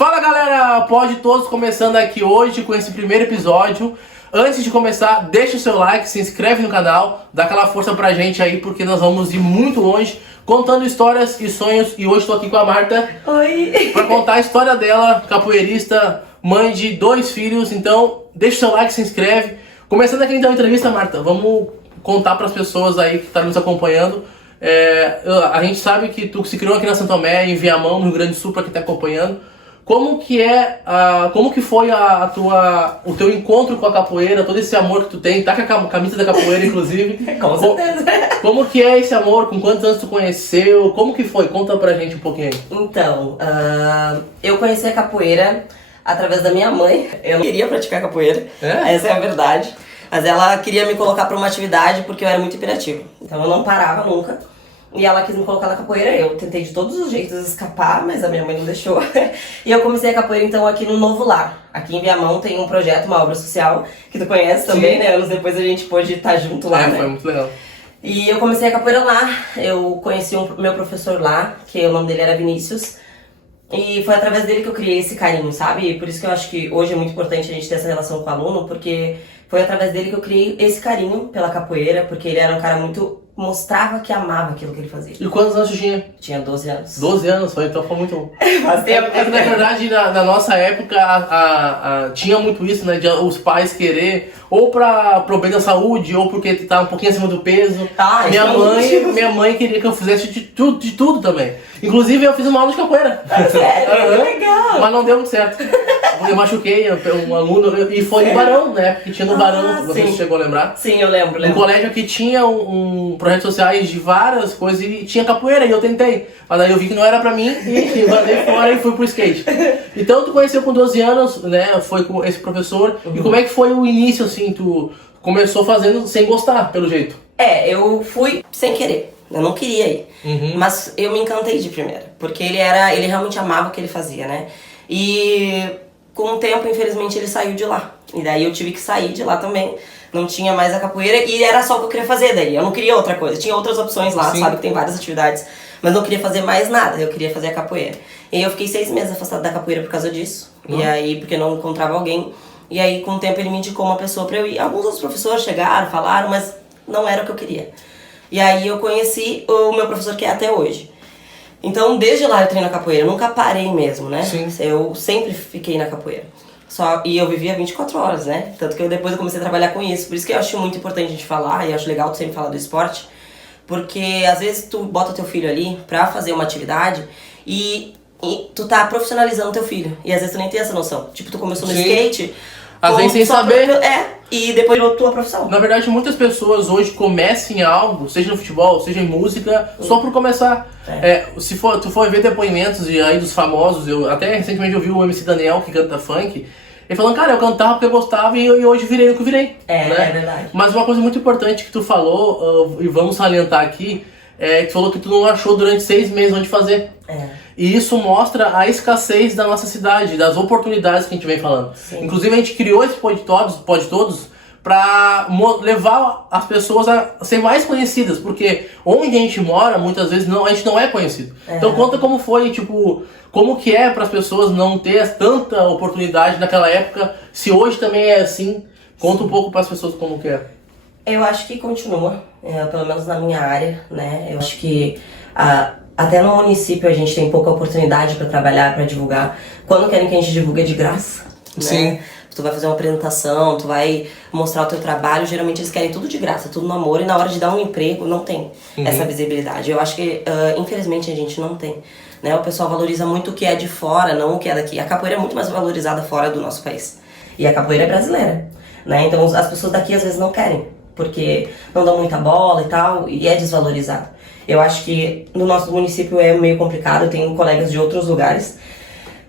Fala galera, pode todos começando aqui hoje com esse primeiro episódio. Antes de começar, deixa o seu like, se inscreve no canal, dá aquela força pra gente aí, porque nós vamos ir muito longe contando histórias e sonhos. E hoje estou aqui com a Marta. Oi! Pra contar a história dela, capoeirista, mãe de 2 filhos. Então, deixa o seu like, se inscreve. Começando aqui então a entrevista, Marta, vamos contar para as pessoas aí que estão nos acompanhando. A gente sabe que tu se criou aqui na Santo Tomé, em Viamão, no Rio Grande do Sul, para quem está acompanhando. Como que foi o teu encontro com a capoeira, todo esse amor que tu tem, tá com a camisa da capoeira, inclusive. Com certeza. Como que é esse amor, com quantos anos tu conheceu, como que foi? Conta pra gente um pouquinho aí. Então, eu conheci a capoeira através da minha mãe. Eu não queria praticar capoeira, essa é a verdade. Mas ela queria me colocar pra uma atividade porque eu era muito hiperativo. Então eu não parava nunca. E ela quis me colocar na capoeira, eu tentei de todos os jeitos escapar, mas a minha mãe não deixou. E eu comecei a capoeira então aqui no Novo Lar. Aqui em Viamão tem um projeto, uma obra social, que tu conhece também, né? Anos depois a gente pôde estar junto lá, né? Foi muito legal. E eu comecei a capoeira lá, eu conheci meu professor lá, que o nome dele era Vinícius. E foi através dele que eu criei esse carinho, sabe? E por isso que eu acho que hoje é muito importante a gente ter essa relação com o aluno, porque foi através dele que eu criei esse carinho pela capoeira, porque ele era um cara muito... mostrava que amava aquilo que ele fazia. E quantos anos tu tinha? Tinha 12 anos. 12 anos, então foi muito bom. Faz tempo. Na verdade, na nossa época, tinha muito isso, né? De os pais querer, ou pro bem da saúde, ou porque tá um pouquinho acima do peso. Minha mãe queria que eu fizesse de tudo também. Inclusive, eu fiz uma aula de capoeira. Sério? Que legal. Mas não deu muito certo. Eu machuquei um aluno, e foi no Barão, né? Porque tinha no Barão, não sei se chegou a lembrar. Sim, eu lembro. No colégio aqui tinha um projetos sociais de várias coisas e tinha capoeira e eu tentei. Mas aí eu vi que não era pra mim e mandei fora e fui pro skate. Então tu conheceu com 12 anos, né? Foi com esse professor. E como é que foi o início, assim? Tu começou fazendo sem gostar, pelo jeito? Eu fui sem querer. Eu não queria ir. Mas eu me encantei de primeira. Porque ele realmente amava o que ele fazia, né? E com o tempo, infelizmente, ele saiu de lá. E daí eu tive que sair de lá também. Não tinha mais a capoeira e era só o que eu queria fazer daí. Eu não queria outra coisa. Tinha outras opções lá, sabe? Que tem várias atividades. Mas não queria fazer mais nada. Eu queria fazer a capoeira. E aí eu fiquei 6 meses afastada da capoeira por causa disso. E aí, porque não encontrava alguém. E aí, com o tempo, ele me indicou uma pessoa pra eu ir. Alguns outros professores chegaram, falaram, mas não era o que eu queria. E aí eu conheci o meu professor, que é até hoje. Então, desde lá eu treino a capoeira. Eu nunca parei mesmo, né? Sim. Eu sempre fiquei na capoeira. E eu vivia 24 horas, né? Tanto que depois eu comecei a trabalhar com isso. Por isso que eu acho muito importante a gente falar, e acho legal tu sempre falar do esporte. Porque às vezes tu bota teu filho ali pra fazer uma atividade e tu tá profissionalizando teu filho. E às vezes tu nem tem essa noção. Tipo, tu começou no skate... Às vezes sem saber. E depois virou tua profissão. Na verdade, muitas pessoas hoje começam em algo, seja no futebol, seja em música, só por começar. Se tu for ver depoimentos aí dos famosos, eu até recentemente ouvi o MC Daniel, que canta funk, ele falando, cara, eu cantava porque eu gostava e hoje virei o que virei. É verdade. Mas uma coisa muito importante que tu falou, e vamos salientar aqui, que tu falou que tu não achou durante 6 meses onde fazer. E isso mostra a escassez da nossa cidade, das oportunidades que a gente vem falando. Sim. Inclusive a gente criou esse Pode Todos para levar as pessoas a ser mais conhecidas, porque onde a gente mora, muitas vezes a gente não é conhecido. Então conta como foi, tipo, como que é para as pessoas não ter tanta oportunidade naquela época, se hoje também é assim. Conta um pouco para as pessoas como que é. Eu acho que continua, pelo menos na minha área, né? Eu acho que até no município a gente tem pouca oportunidade para trabalhar, para divulgar. Quando querem que a gente divulgue é de graça, Sim. né? Tu vai fazer uma apresentação, tu vai mostrar o teu trabalho, geralmente eles querem tudo de graça, tudo no amor, e na hora de dar um emprego não tem essa visibilidade. Eu acho que, infelizmente, a gente não tem. Né? O pessoal valoriza muito o que é de fora, não o que é daqui. A capoeira é muito mais valorizada fora do nosso país. E a capoeira é brasileira, né? Então as pessoas daqui às vezes não querem, porque não dão muita bola e tal, e é desvalorizado. Eu acho que no nosso município é meio complicado, eu tenho colegas de outros lugares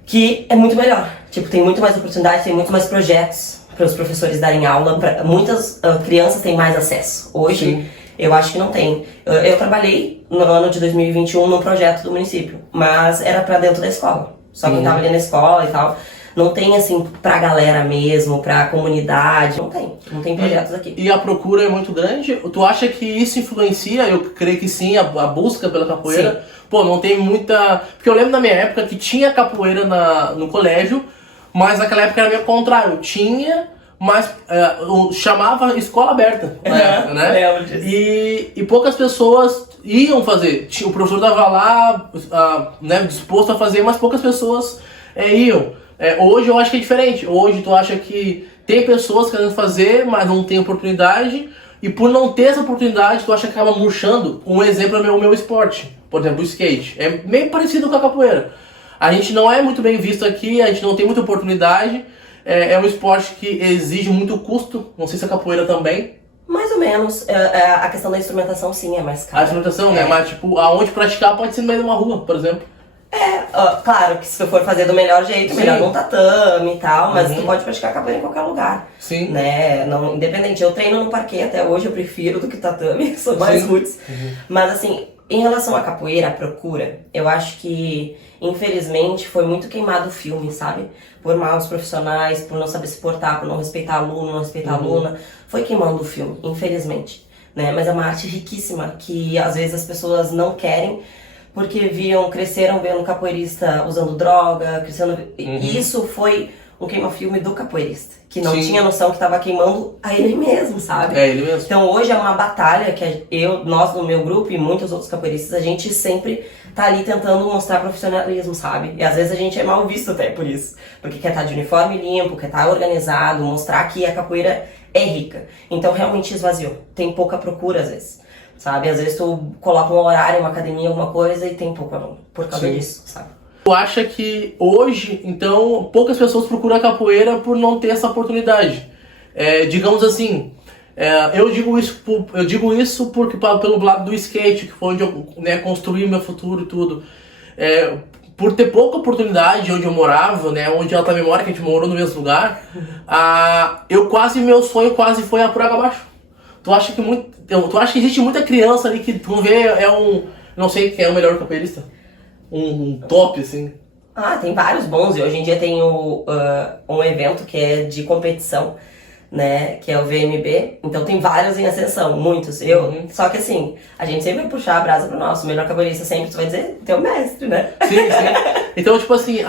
que é muito melhor. Tipo, tem muito mais oportunidade, tem muito mais projetos para os professores darem aula. Muitas crianças têm mais acesso. Hoje, eu acho que não tem. Eu trabalhei no ano de 2021 num projeto do município, mas era para dentro da escola. Só quem estava ali na escola e tal. Não tem, assim, pra galera mesmo, pra comunidade. Não tem projetos aqui. E a procura é muito grande? Tu acha que isso influencia? Eu creio que sim, a busca pela capoeira. Sim. Pô, não tem muita... Porque eu lembro na minha época que tinha capoeira no colégio, mas naquela época era meio contrário. Tinha, mas chamava escola aberta na época, né? Lembro disso. E poucas pessoas iam fazer. O professor estava lá, né, disposto a fazer, mas poucas pessoas iam. Hoje eu acho que é diferente. Hoje tu acha que tem pessoas querendo fazer, mas não tem oportunidade. E por não ter essa oportunidade, tu acha que acaba murchando. Um exemplo é o meu esporte. Por exemplo, o skate. É meio parecido com a capoeira. A gente não é muito bem visto aqui, a gente não tem muita oportunidade. É um esporte que exige muito custo. Não sei se a capoeira também. Mais ou menos. A questão da instrumentação, sim, é mais cara. A instrumentação, né? Mas, tipo, aonde praticar pode ser no meio de uma rua, por exemplo. Claro que se tu for fazer do melhor jeito, Sim. melhor num tatame e tal, mas tu pode praticar capoeira em qualquer lugar. Sim. Né? Não, independente. Eu treino no parquet até hoje, eu prefiro do que tatame, sou mais roots. Mas assim, em relação à capoeira, à procura, eu acho que, infelizmente, foi muito queimado o filme, sabe? Por maus profissionais, por não saber se portar, por não respeitar aluno, não respeitar aluna. Foi queimando o filme, infelizmente. Né? Mas é uma arte riquíssima que, às vezes, as pessoas não querem porque cresceram vendo capoeirista usando droga, crescendo... E isso foi um queima-filme do capoeirista, que não tinha noção que estava queimando a ele mesmo, sabe? É ele mesmo. Então hoje é uma batalha que nós no meu grupo e muitos outros capoeiristas, a gente sempre tá ali tentando mostrar profissionalismo, sabe? E às vezes a gente é mal visto até por isso, porque quer estar de uniforme limpo, quer estar organizado, mostrar que a capoeira é rica. Então realmente esvaziou, tem pouca procura às vezes. Sabe? Às vezes tu coloca um horário, uma academia, alguma coisa e tem pouco aluno por causa disso, sabe? Tu acha que hoje, então, poucas pessoas procuram a capoeira por não ter essa oportunidade? Digamos assim, eu digo isso porque pelo lado do skate, que foi onde eu, né, construí meu futuro e tudo. Por ter pouca oportunidade onde eu morava, né, onde ela também mora, que a gente morou no mesmo lugar, meu sonho quase foi por água abaixo. Tu acha que existe muita criança ali que tu vê não sei quem é o melhor capoeirista? Um top, assim. Tem vários bons, e hoje em dia tem um evento que é de competição, né, que é o VMB, então tem vários em ascensão, muitos, só que assim, a gente sempre vai puxar a brasa pro nosso melhor capoeirista, sempre tu vai dizer, teu mestre, né? Sim. Então, tipo assim,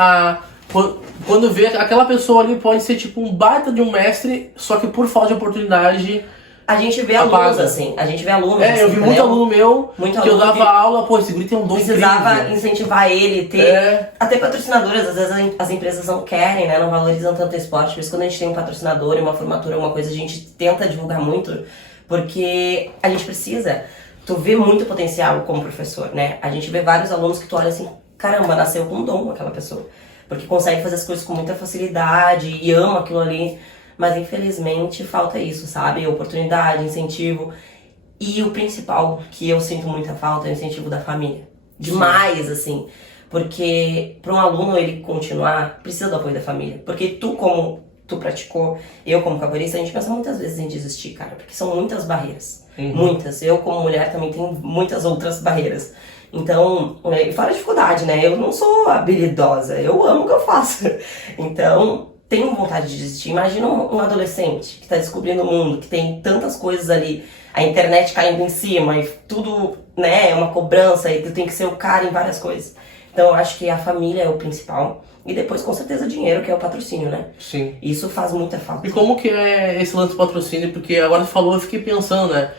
quando vê aquela pessoa ali pode ser tipo um baita de um mestre, só que por falta de oportunidade... A gente vê alunos assim, assim, eu vi muito aluno meu que eu dava aula, pô, esse guri tem um dom incrível. Precisava incentivar ele, até patrocinadores, às vezes as empresas não querem, né, não valorizam tanto o esporte, por isso quando a gente tem um patrocinador e uma formatura, uma coisa, a gente tenta divulgar muito, porque a gente precisa, tu vê muito potencial como professor, né, a gente vê vários alunos que tu olha assim, caramba, nasceu com um dom aquela pessoa, porque consegue fazer as coisas com muita facilidade e ama aquilo ali. Mas infelizmente falta isso, sabe? Oportunidade, incentivo. E o principal, que eu sinto muita falta, é o incentivo da família. Demais, assim. Porque para um aluno ele continuar, precisa do apoio da família. Porque tu praticou, eu como capoeirista, a gente pensa muitas vezes em desistir, cara. Porque são muitas barreiras. Muitas. Eu como mulher também tenho muitas outras barreiras. Então, fora a dificuldade, né? Eu não sou habilidosa, eu amo o que eu faço. Então... tenho vontade de desistir. Imagina um adolescente que está descobrindo o mundo, que tem tantas coisas ali, a internet caindo em cima e tudo, né, é uma cobrança e tu tem que ser o cara em várias coisas. Então eu acho que a família é o principal e depois com certeza dinheiro, que é o patrocínio, né? Sim. Isso faz muita falta. E como que é esse lance do patrocínio? Porque agora tu falou, eu fiquei pensando, né?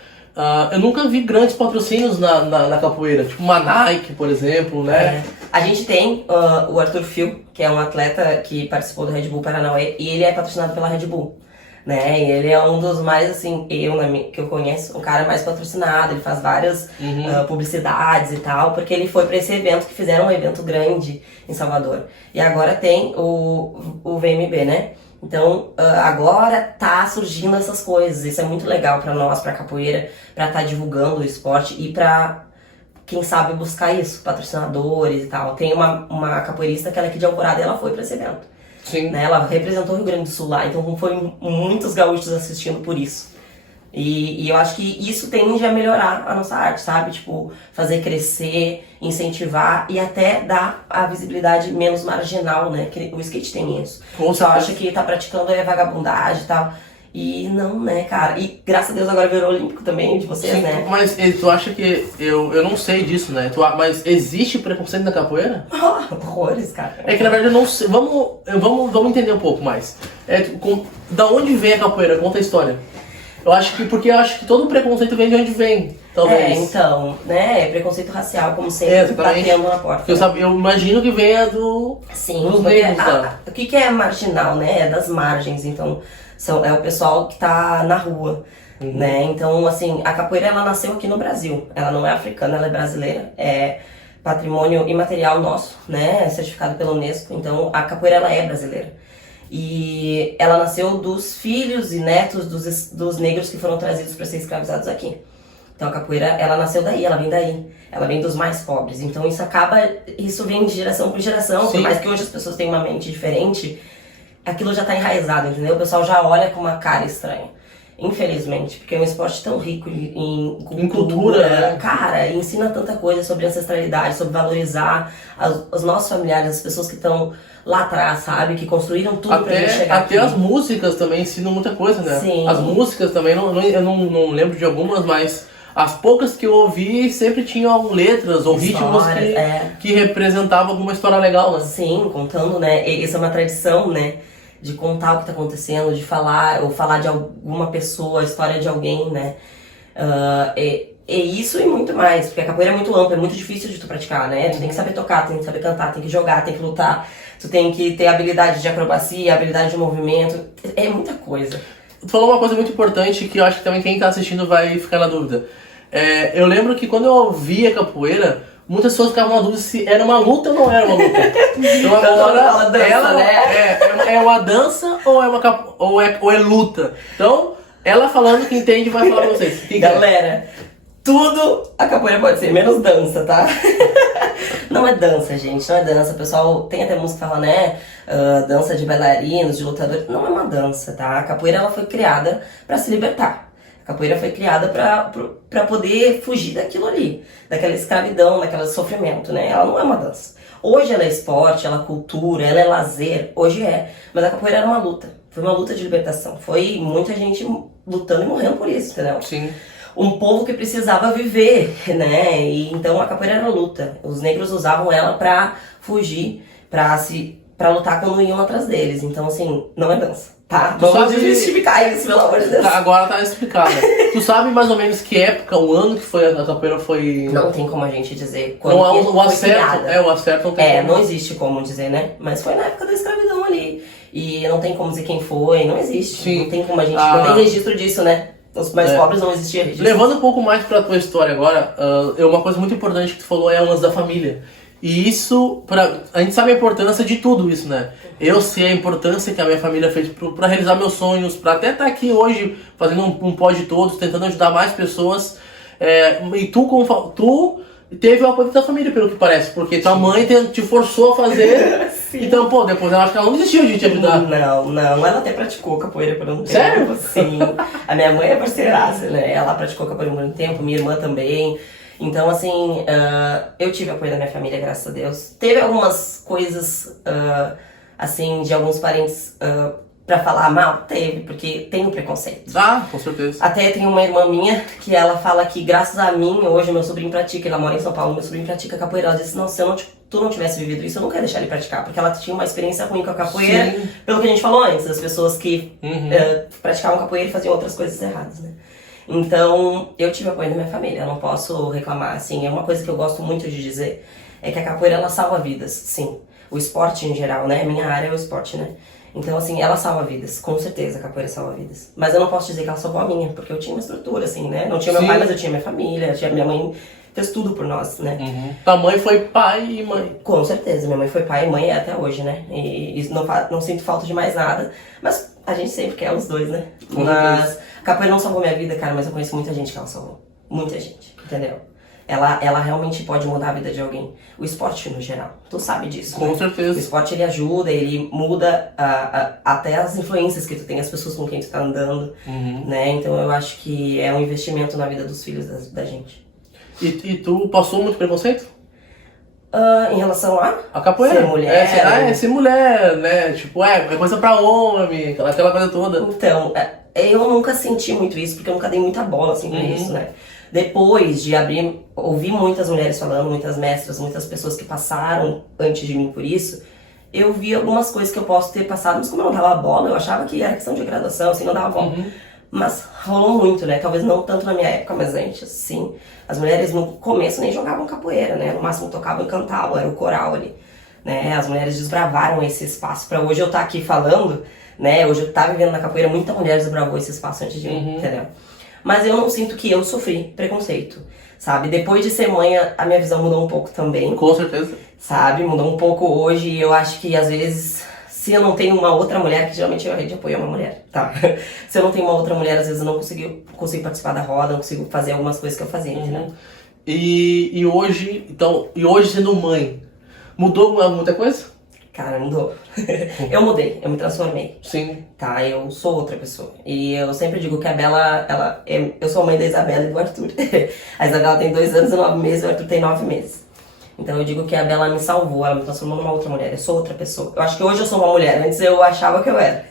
Eu nunca vi grandes patrocínios na capoeira, tipo uma Nike, por exemplo, né? A gente tem o Arthur Fio, que é um atleta que participou do Red Bull Paranauê, e ele é patrocinado pela Red Bull, né? E ele é um dos mais, assim, que eu conheço, um cara mais patrocinado, ele faz várias publicidades e tal, porque ele foi pra esse evento, que fizeram um evento grande em Salvador. E agora tem o VMB, né? Então, agora tá surgindo essas coisas, isso é muito legal pra nós, pra capoeira, pra tá divulgando o esporte e pra, quem sabe, buscar isso, patrocinadores e tal. Tem uma capoeirista que ela é aqui de Alvorada e ela foi pra esse evento. Sim. Né? Ela representou o Rio Grande do Sul lá, então foi muitos gaúchos assistindo por isso. E eu acho que isso tende a melhorar a nossa arte, sabe? Tipo, fazer crescer, incentivar e até dar a visibilidade menos marginal, né? Que o skate tem isso. Só acha que tá praticando vagabundagem e tal. E não, né, cara? E graças a Deus agora virou olímpico também de vocês, Sim, né? mas tu acha que... Eu não sei disso, né? Mas existe preconceito na capoeira? Horrores, cara. É que na verdade eu não sei. Vamos entender um pouco mais. Da onde vem a capoeira? Conta a história. Porque eu acho que todo preconceito vem de onde vem, talvez. Então, né? Preconceito racial, como sempre, batendo na porta. Eu imagino que venha Sim, dos negros, o que é marginal, né? É das margens, então é o pessoal que tá na rua, né? Então, assim, a capoeira, ela nasceu aqui no Brasil. Ela não é africana, ela é brasileira. É patrimônio imaterial nosso, né? É certificado pela Unesco. Então, a capoeira, ela é brasileira. E ela nasceu dos filhos e netos dos negros que foram trazidos para ser escravizados aqui. Então a capoeira, ela nasceu daí, ela vem daí. Ela vem dos mais pobres. Então isso vem de geração por geração. Por mais que hoje as pessoas tenham uma mente diferente, aquilo já tá enraizado, entendeu? O pessoal já olha com uma cara estranha. Infelizmente, porque é um esporte tão rico em cultura, né? Cara, ensina tanta coisa sobre ancestralidade, sobre valorizar os nossos familiares, as pessoas que estão lá atrás, sabe? Que construíram tudo pra gente chegar aqui. Até as músicas também ensinam muita coisa, né? Sim. As músicas também, eu não lembro de algumas, mas as poucas que eu ouvi sempre tinham letras ou ritmos que representavam alguma história legal, né? Sim, contando, né? Isso é uma tradição, né? De contar o que tá acontecendo, de falar, ou falar de alguma pessoa, a história de alguém, né? É isso e muito mais, porque a capoeira é muito ampla, é muito difícil de tu praticar, né? Tu tem que saber tocar, tem que saber cantar, tem que jogar, tem que lutar, tu tem que ter habilidade de acrobacia, habilidade de movimento, é muita coisa. Tu falou uma coisa muito importante que eu acho que também quem tá assistindo vai ficar na dúvida. Eu lembro que quando eu via capoeira, muitas pessoas ficavam na dúvida se era uma luta ou não era uma luta. Então agora é uma dança ou é luta. Então, ela falando que entende vai falar pra vocês. Galera, tudo a capoeira pode ser, menos dança, tá? Não é dança, gente, não é dança. O pessoal tem até música que fala, né? Dança de bailarinos, de lutadores. Não é uma dança, tá? A capoeira, ela foi criada pra se libertar. A capoeira foi criada pra poder fugir daquilo ali, daquela escravidão, daquele sofrimento, né? Ela não é uma dança. Hoje ela é esporte, ela é cultura, ela é lazer, hoje é. Mas a capoeira era uma luta, foi uma luta de libertação. Foi muita gente lutando e morrendo por isso, entendeu? Sim. Um povo que precisava viver, né? E então a capoeira era luta. Os negros usavam ela pra fugir, pra lutar quando iam atrás deles. Então, assim, não é dança. Tá, vamos desmistificar isso, pelo amor de Deus. Agora tá explicado. Tu sabe mais ou menos que época, o ano que a capoeira foi... Não tem como a gente dizer quando não, o acerto, o acerto não tem como. Não existe como dizer, né? Mas foi na época da escravidão ali. E não tem como dizer quem foi, não existe. Sim. Não tem como a gente... Não tem registro disso, né? Os mais pobres não existia registro. Levando um pouco mais pra tua história agora, uma coisa muito importante que tu falou é o lance da família. E isso, a gente sabe a importância de tudo isso, né? Eu sei a importância que a minha família fez pra realizar meus sonhos, pra até estar aqui hoje fazendo um pó de todos, tentando ajudar mais pessoas. E tu teve o apoio da tua família, pelo que parece, porque tua mãe te forçou a fazer. Então, pô, depois ela acho que ela não desistiu de te ajudar. Não, ela até praticou capoeira por um tempo. Sério? Sim. A minha mãe é parceiraça, né? Ela praticou capoeira por um tempo, minha irmã também. Então, assim, eu tive apoio da minha família, graças a Deus. Teve algumas coisas, assim, de alguns parentes pra falar mal? Teve, porque tem um preconceito. Ah, com certeza. Até tem uma irmã minha que ela fala que, graças a mim, hoje meu sobrinho pratica, ela mora em São Paulo, meu sobrinho pratica capoeira. Ela disse, não, se tu não tivesse vivido isso, eu nunca ia deixar ele praticar, porque ela tinha uma experiência ruim com a capoeira, sim, pelo que a gente falou antes, das pessoas que praticavam capoeira e faziam outras coisas erradas, né? Então, eu tive apoio da minha família, eu não posso reclamar, assim, é uma coisa que eu gosto muito de dizer, é que a capoeira, ela salva vidas, sim. O esporte em geral, né? Minha área é o esporte, né? Então, assim, ela salva vidas, com certeza a capoeira salva vidas. Mas eu não posso dizer que ela salvou a minha, porque eu tinha uma estrutura, assim, né? Não tinha meu pai, mas eu tinha minha família, eu tinha minha mãe, fez tudo por nós, né? Tua mãe foi pai e mãe. Com certeza, minha mãe foi pai e mãe até hoje, né? E não sinto falta de mais nada, mas a gente sempre quer os dois, né? Mas a capoeira não salvou minha vida, cara, mas eu conheço muita gente que ela salvou. Muita gente, entendeu? ela realmente pode mudar a vida de alguém. O esporte no geral, tu sabe disso. Com né? certeza. O esporte ele ajuda, ele muda até as influências que tu tem, as pessoas com quem tu tá andando, né? Então eu acho que é um investimento na vida dos filhos da gente. E tu passou muito preconceito? Em relação a capoeira. ser mulher. Ser mulher, né? Tipo, é coisa pra homem, aquela coisa toda. Então, eu nunca senti muito isso, porque eu nunca dei muita bola, assim, pra isso, né? Depois de ouvir muitas mulheres falando, muitas mestras, muitas pessoas que passaram antes de mim por isso, eu vi algumas coisas que eu posso ter passado, mas como eu não dava bola, eu achava que era questão de graduação, assim, não dava bola. Mas rolou muito, né? Talvez não tanto na minha época, mas antes, sim. As mulheres no começo nem jogavam capoeira, né? No máximo tocavam e cantavam, era o coral ali. Né? As mulheres desbravaram esse espaço. Pra hoje eu estar aqui falando, né? Hoje eu tava vivendo na capoeira, muita mulher desbravou esse espaço antes de mim, entendeu? Mas eu não sinto que eu sofri preconceito, sabe? Depois de ser mãe, a minha visão mudou um pouco também. Com certeza. Sabe? Mudou um pouco hoje e eu acho que às vezes, se eu não tenho uma outra mulher, que geralmente a rede de apoio é uma mulher, tá? Se eu não tenho uma outra mulher, às vezes eu não consigo participar da roda, não consigo fazer algumas coisas que eu fazia, entendeu? E hoje sendo mãe, mudou muita coisa? Cara, mudou. Eu mudei, eu me transformei. Sim. Tá, eu sou outra pessoa. E eu sempre digo que a Bela, eu sou a mãe da Isabela e do Arthur. A Isabela tem 2 anos e 9 meses, o Arthur tem 9 meses. Então eu digo que a Bela me salvou, ela me transformou numa outra mulher, eu sou outra pessoa. Eu acho que hoje eu sou uma mulher, antes eu achava que eu era.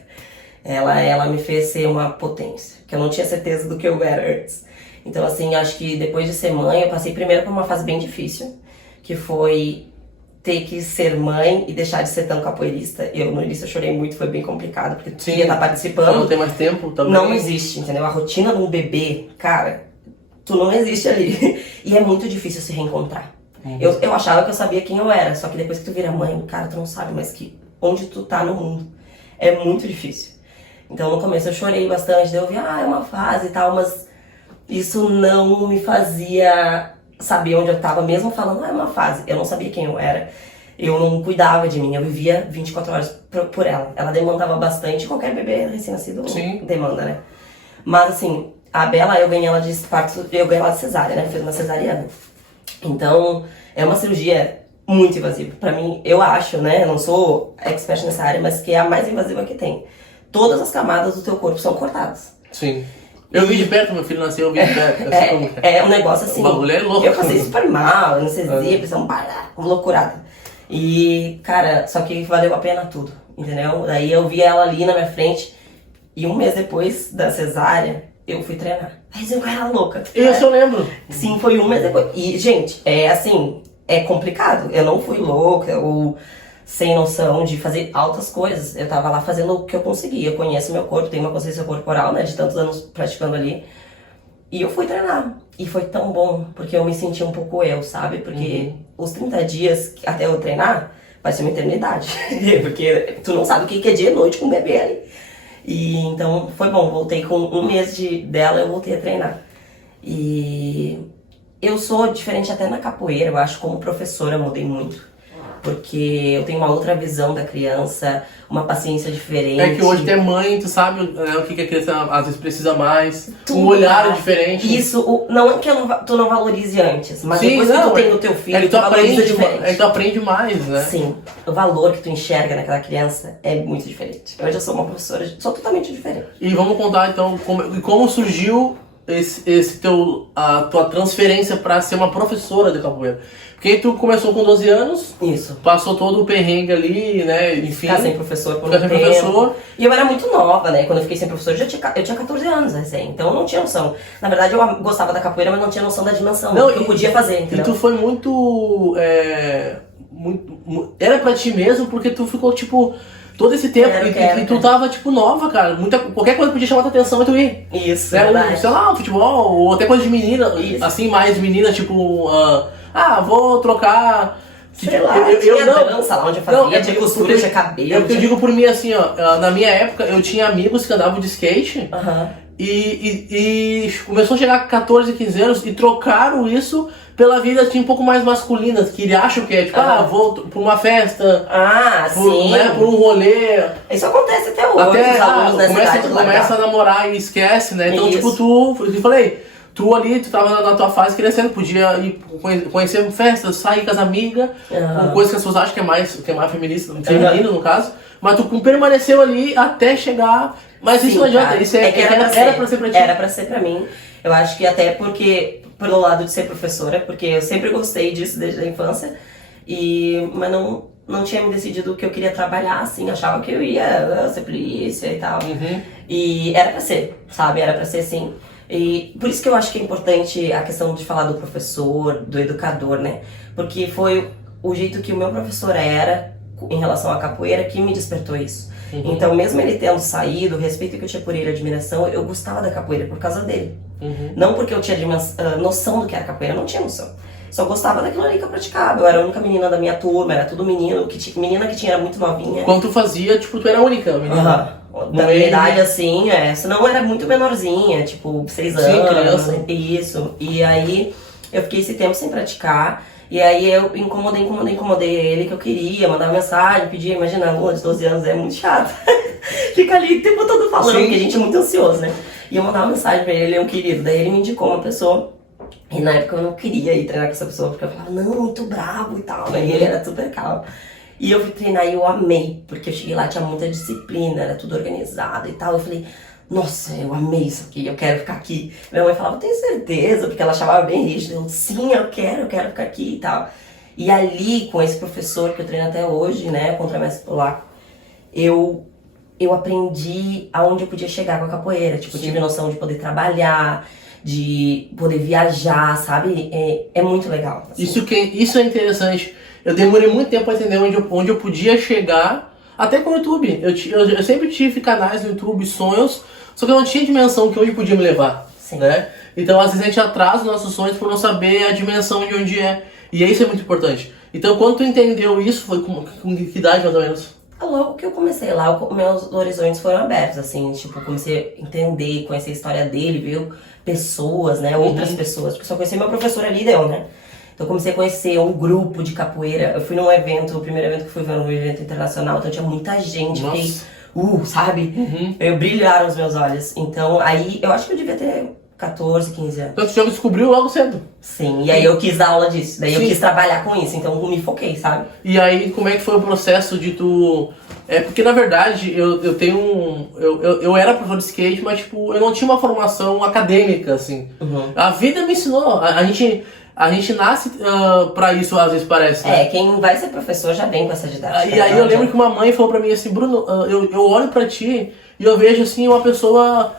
Ela me fez ser uma potência, que eu não tinha certeza do que eu era antes. Então assim, acho que depois de ser mãe, eu passei primeiro por uma fase bem difícil, que foi ter que ser mãe e deixar de ser tão capoeirista. No início eu chorei muito, foi bem complicado, porque tu ia estar participando. Não tem mais tempo também. Não existe, entendeu? A rotina de um bebê, cara, tu não existe ali. E é muito difícil se reencontrar. Eu achava que eu sabia quem eu era, só que depois que tu vira mãe, cara, tu não sabe mais onde tu tá no mundo. É muito difícil. Então no começo eu chorei bastante, daí eu vi, é uma fase e tal, mas isso não me fazia saber onde eu tava, mesmo falando, é uma fase. Eu não sabia quem eu era, eu não cuidava de mim, eu vivia 24 horas por ela. Ela demandava bastante, qualquer bebê recém-nascido demanda, né? Mas assim, a Bela, eu ganhei ela de parto, eu ganhei ela de cesárea, né? Fiz uma cesariana. Então, é uma cirurgia muito invasiva. Pra mim, eu acho, né? Eu não sou expert nessa área, mas que é a mais invasiva que tem. Todas as camadas do teu corpo são cortadas. Sim. Eu vi de perto, meu filho nasceu, eu vi de perto. É um negócio assim. O bagulho é louco. Eu passei super mal, anestesia, pressão, loucurada. E, cara, só que valeu a pena tudo, entendeu? Daí eu vi ela ali na minha frente e 1 mês depois da cesárea, eu fui treinar. Mas eu era louca. Isso eu lembro. Sim, foi 1 mês depois. E, gente, é complicado. Eu não fui louca ou sem noção de fazer altas coisas. Eu tava lá fazendo o que eu conseguia. Eu conheço meu corpo, tenho uma consciência corporal, né, de tantos anos praticando ali. E eu fui treinar. E foi tão bom, porque eu me senti um pouco eu, sabe? Porque os 30 dias até eu treinar vai ser uma eternidade. Porque tu não sabe o que é dia e noite com o bebê ali. E então foi bom, voltei com 1 mês dela, eu voltei a treinar. E eu sou diferente até na capoeira, eu acho, como professora eu mudei muito. Porque eu tenho uma outra visão da criança, uma paciência diferente. É que hoje tu é mãe, tu sabe, né, o que a criança às vezes precisa mais, um olhar diferente. Isso, não é que tu não valorize antes, mas sim, depois que tu tem o teu filho, tu aprende diferente. É que tu aprende mais, né? Sim, o valor que tu enxerga naquela criança é muito diferente. Hoje eu sou uma professora, sou totalmente diferente. E vamos contar então como surgiu a tua transferência para ser uma professora de capoeira. Porque tu começou com 12 anos, isso, passou todo o perrengue ali, né, enfim. Ficar sem professor por um tempo. Professor. E eu era muito nova, né, quando eu fiquei sem professor, eu tinha 14 anos, recém, então eu não tinha noção. Na verdade, eu gostava da capoeira, mas não tinha noção da dimensão, do que eu podia fazer, entendeu? E tu foi muito, era pra ti mesmo, porque tu ficou, tipo, todo esse tempo, e tu tava, tipo, nova, cara. Qualquer coisa podia chamar tua atenção e tu ir. Isso, sei lá, futebol, ou até coisa de menina, assim, mais de menina, tipo, vou trocar... Sei lá, tinha dança lá onde eu fazia, tinha costura, tinha cabelo. Eu digo por mim assim, na minha época, eu tinha amigos que andavam de skate, e começou a chegar 14, 15 anos e trocaram isso pela vida assim, um pouco mais masculina, que ele acha que é tipo, vou pra uma festa, sim. Né, por um rolê. Isso acontece até hoje, os alunos nessa idade começa a namorar e esquece, né? Então, tipo, eu falei, Tu ali, tu tava na tua fase crescendo, podia ir conhecer festas, sair com as amigas, com coisas que as pessoas acham que é mais feminista, feminino no caso, mas tu permaneceu ali até chegar, mas sim, isso não adianta, isso era pra ser pra ti. Era pra ser pra mim, eu acho que até porque, pelo lado de ser professora, porque eu sempre gostei disso desde a infância, mas não tinha me decidido o que eu queria trabalhar, assim, achava que eu ia ser polícia e tal, e era pra ser, sabe, era pra ser sim. E por isso que eu acho que é importante a questão de falar do professor, do educador, né? Porque foi o jeito que o meu professor era em relação à capoeira que me despertou isso. Então, mesmo ele tendo saído, o respeito que eu tinha por ele, a admiração, eu gostava da capoeira por causa dele. Não porque eu tinha noção do que era capoeira, eu não tinha noção. Só gostava daquilo ali que eu praticava. Eu era a única menina da minha turma, era tudo menino. Menina que tinha era muito novinha. Quando tu fazia, tipo, tu era a única menina. Da minha idade, assim, senão eu era muito menorzinha, tipo, 6 anos. Sim, criança. Isso. E aí, eu fiquei esse tempo sem praticar. E aí, eu incomodei ele, que eu queria, mandava mensagem, pedia. Imagina, aluna de 12 anos é muito chato. Fica ali o tempo todo falando, porque a gente é muito ansioso, né? E eu mandava mensagem pra ele, é um querido. Daí ele me indicou uma pessoa. E na época eu não queria ir treinar com essa pessoa, porque eu falava, não, muito bravo e tal, né? E ele era super calmo. E eu fui treinar e eu amei, porque eu cheguei lá, tinha muita disciplina, era tudo organizado e tal. Eu falei, nossa, eu amei isso aqui, eu quero ficar aqui. Minha mãe falava, tenho certeza, porque ela achava bem rígido. Eu, sim, eu quero ficar aqui e tal. E ali, com esse professor que eu treino até hoje, né, contramestre polaco, eu aprendi aonde eu podia chegar com a capoeira. Tipo, eu tive noção de poder trabalhar, de poder viajar, sabe? É muito legal. Assim. Isso é interessante. Eu demorei muito tempo para entender onde eu podia chegar, até com o YouTube. Eu sempre tive canais no YouTube, sonhos, só que eu não tinha dimensão que onde podia me levar, né? Então, às vezes a gente atrasa nossos sonhos por não saber a dimensão de onde é. E isso é muito importante. Então, quando tu entendeu isso, foi com que idade mais ou menos? Logo que eu comecei lá, meus horizontes foram abertos, assim, tipo, comecei a entender, conhecer a história dele, viu? Pessoas, né? Outras pessoas, porque só conheci meu professor ali e deu, né? Então eu comecei a conhecer um grupo de capoeira. Eu fui num evento, o primeiro evento que fui ver, um evento internacional, então tinha muita gente, fiquei, sabe? Brilharam os meus olhos. Então aí, eu acho que eu devia ter 14, 15 anos. Então você já descobriu logo cedo. Sim, e aí eu quis dar aula disso, daí eu quis trabalhar com isso, então eu me foquei, sabe? E aí, como é que foi o processo de tu... porque na verdade, eu tenho eu era professor de skate, mas tipo, eu não tinha uma formação acadêmica, assim. A vida me ensinou, a gente nasce pra isso, às vezes parece, né? Quem vai ser professor já vem com essa didática. E aí eu lembro que uma mãe falou pra mim assim, Bruno, eu olho pra ti e eu vejo assim uma pessoa...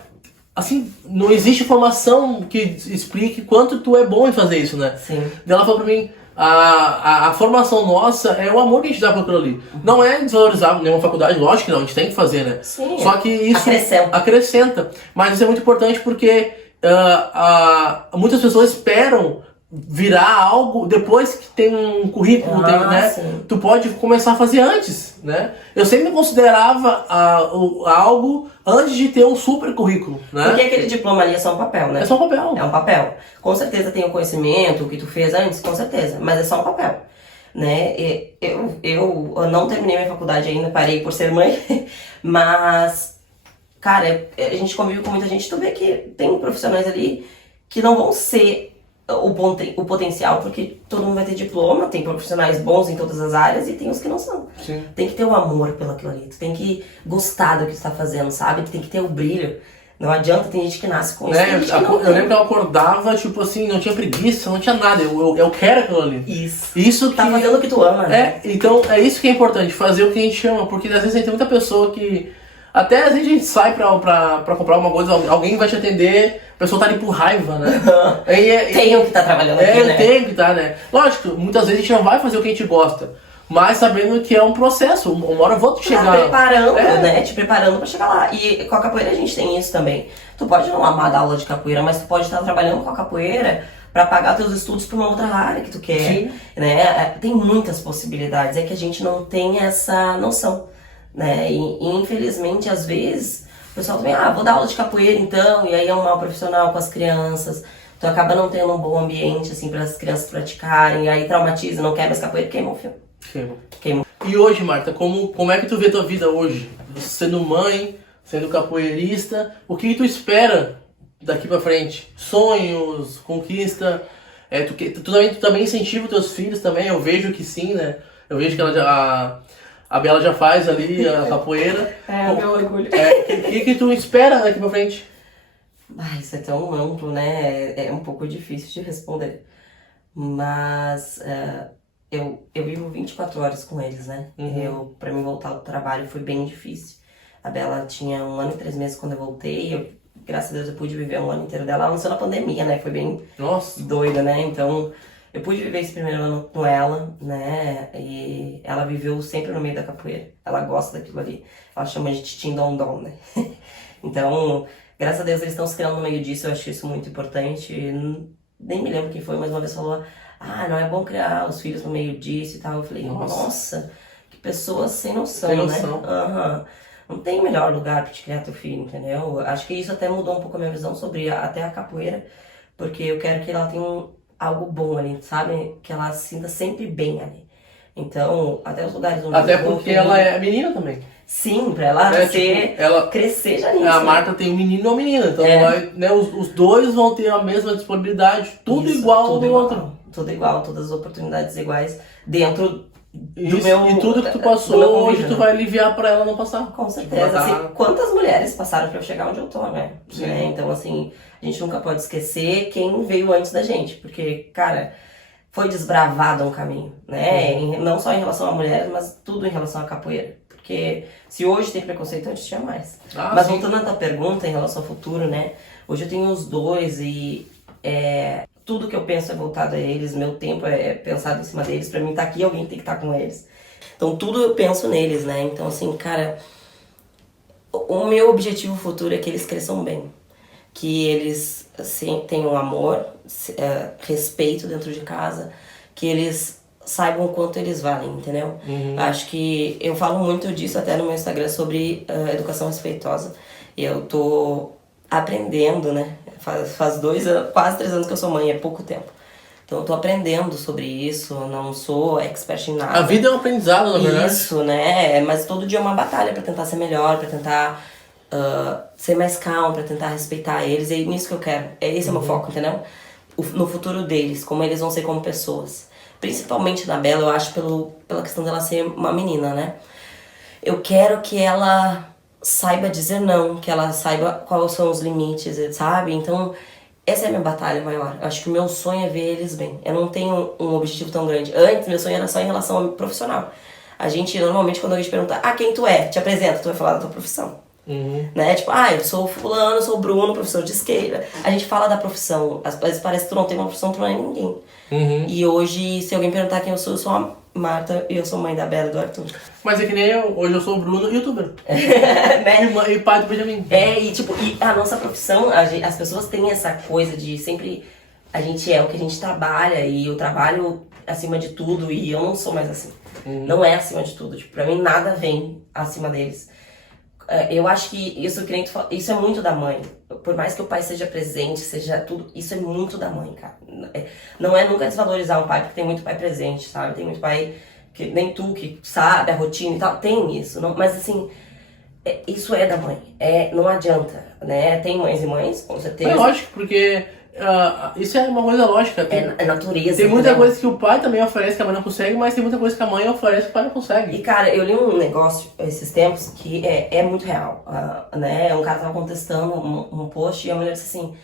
Assim, não existe formação que explique quanto tu é bom em fazer isso, né? Sim. Daí ela falou pra mim, a formação nossa é o amor que a gente dá por aquilo ali. Não é desvalorizar nenhuma faculdade, lógico que não, a gente tem que fazer, né? Sim. Só que isso acrescenta. Mas isso é muito importante porque muitas pessoas esperam virar algo depois que tem um currículo, né? Sim. Tu pode começar a fazer antes, né? Eu sempre me considerava algo antes de ter um super currículo, né? Porque aquele diploma ali é só um papel, né? É só um papel. É um papel. Com certeza tem o conhecimento, o que tu fez antes, com certeza, mas é só um papel, né? Eu não terminei minha faculdade ainda, parei por ser mãe, mas, cara, a gente convive com muita gente, tu vê que tem profissionais ali que não vão ser o potencial, porque todo mundo vai ter diploma, tem profissionais bons em todas as áreas e tem os que não são. Sim. Tem que ter o amor pelo aquilo ali, tu tem que gostar do que tu tá fazendo, sabe? Tem que ter o brilho. Não adianta, tem gente que nasce com isso. Eu lembro que eu acordava, tipo assim, não tinha preguiça, não tinha nada, eu quero aquilo ali. Isso tá fazendo o que tu ama, né? Então é isso que é importante, fazer o que a gente ama, porque às vezes tem muita pessoa que... Até às vezes a gente sai pra comprar alguma coisa, alguém vai te atender, a pessoa tá ali por raiva, né? Tem um que tá trabalhando aqui, né? Tem que tá, né? Lógico, muitas vezes a gente não vai fazer o que a gente gosta, mas sabendo que é um processo, uma hora eu vou chegar... Tá preparando, né? Te preparando pra chegar lá. E com a capoeira a gente tem isso também. Tu pode não amar dar aula de capoeira, mas tu pode estar trabalhando com a capoeira pra pagar teus estudos pra uma outra área que tu quer, né? Tem muitas possibilidades, é que a gente não tem essa noção. Né? E infelizmente, às vezes, o pessoal também, vou dar aula de capoeira então, e aí é um mal profissional com as crianças, tu acaba não tendo um bom ambiente, assim, para as crianças praticarem, aí traumatiza, não quer mais capoeira, queima o filme. Queima. E hoje, Marta, como é que tu vê tua vida hoje? Sendo mãe, sendo capoeirista, o que tu espera daqui pra frente? Sonhos, conquista? Tu também incentiva os teus filhos também? Eu vejo que sim, né? Eu vejo que a Bela já faz ali a capoeira. Meu orgulho. O que tu espera daqui pra frente? Isso é tão amplo, né? É um pouco difícil de responder. Mas eu vivo 24 horas com eles, né? Pra mim voltar ao trabalho foi bem difícil. A Bela tinha 1 ano e 3 meses quando eu voltei. Graças a Deus eu pude viver 1 ano inteiro dela. Ela nasceu na pandemia, né? Foi bem doida, né? Então eu pude viver esse primeiro ano com ela, né? E ela viveu sempre no meio da capoeira. Ela gosta daquilo ali. Ela chama de titindondom, né? Então, graças a Deus eles estão se criando no meio disso. Eu acho isso muito importante. Nem me lembro quem foi, mas uma vez falou: não é bom criar os filhos no meio disso e tal. Eu falei, nossa, que pessoas sem noção, né? Não tem melhor lugar pra te criar teu filho, entendeu? Acho que isso até mudou um pouco a minha visão sobre até a capoeira, porque eu quero que ela tenha algo bom ali, sabe? Que ela se sinta sempre bem ali. Então, até os lugares onde Até porque ela é menina também. Sim, pra ela crescer já nisso. A Marta tem um menino e uma menina, então os dois vão ter a mesma disponibilidade, tudo igual ao do outro. Tudo igual, todas as oportunidades iguais dentro e tudo que tu passou, hoje tu vai aliviar pra ela não passar. Com certeza. Assim, quantas mulheres passaram pra eu chegar onde eu tô, né? Então, assim, a gente nunca pode esquecer quem veio antes da gente. Porque, cara, foi desbravado um caminho, né? Não só em relação a mulheres, mas tudo em relação à capoeira. Porque se hoje tem preconceito, antes tinha mais. Mas voltando à tua pergunta em relação ao futuro, né? Hoje eu tenho os dois e tudo que eu penso é voltado a eles, meu tempo é pensado em cima deles. Pra mim, tá aqui, alguém tem que estar com eles. Então, tudo eu penso neles, né? Então, assim, cara, o meu objetivo futuro é que eles cresçam bem. Que eles, assim, tenham amor, respeito dentro de casa. Que eles saibam o quanto eles valem, entendeu? Acho que eu falo muito disso até no meu Instagram sobre educação respeitosa. E eu tô aprendendo, né? Faz 2 anos, quase 3 anos que eu sou mãe, é pouco tempo. Então eu tô aprendendo sobre isso, não sou expert em nada. A vida é um aprendizado, na verdade. Isso, né? Mas todo dia é uma batalha pra tentar ser melhor, pra tentar ser mais calmo, pra tentar respeitar eles. É nisso que eu quero. Esse é o meu foco, entendeu? No futuro deles, como eles vão ser como pessoas. Principalmente na Bela, eu acho, pela questão dela ser uma menina, né? Eu quero que ela saiba dizer não, que ela saiba quais são os limites, sabe? Então, essa é a minha batalha maior. Eu acho que o meu sonho é ver eles bem. Eu não tenho um objetivo tão grande. Antes, meu sonho era só em relação ao profissional. A gente, normalmente, quando alguém te pergunta, quem tu é? Te apresenta, tu vai falar da tua profissão. Né? Tipo, eu sou fulano, sou Bruno, professor de skate. A gente fala da profissão. Às vezes parece que tu não tem uma profissão, tu não é ninguém. E hoje, se alguém perguntar quem eu sou a Marta e eu sou mãe da Bela e do Arthur. Mas é que nem eu, hoje eu sou o Bruno, youtuber. Né? E pai do Benjamin. E a nossa profissão, as pessoas têm essa coisa de sempre... A gente é o que a gente trabalha e eu trabalho acima de tudo e eu não sou mais assim. Não é acima de tudo. Tipo, pra mim nada vem acima deles. Eu acho que isso é muito da mãe. Por mais que o pai seja presente, seja tudo, isso é muito da mãe, cara. Não é nunca desvalorizar um pai, porque tem muito pai presente, sabe? Tem muito pai, que nem tu, que sabe a rotina e tal. Tem isso, mas assim, isso é da mãe. Não adianta, né? Tem mães e mães, com certeza. É lógico, porque isso é uma coisa lógica. É natureza. Tem muita coisa que o pai também oferece que a mãe não consegue, mas tem muita coisa que a mãe oferece que o pai não consegue. E cara, eu li um negócio esses tempos que é muito real, né? Um cara tava contestando um post e a mulher disse assim: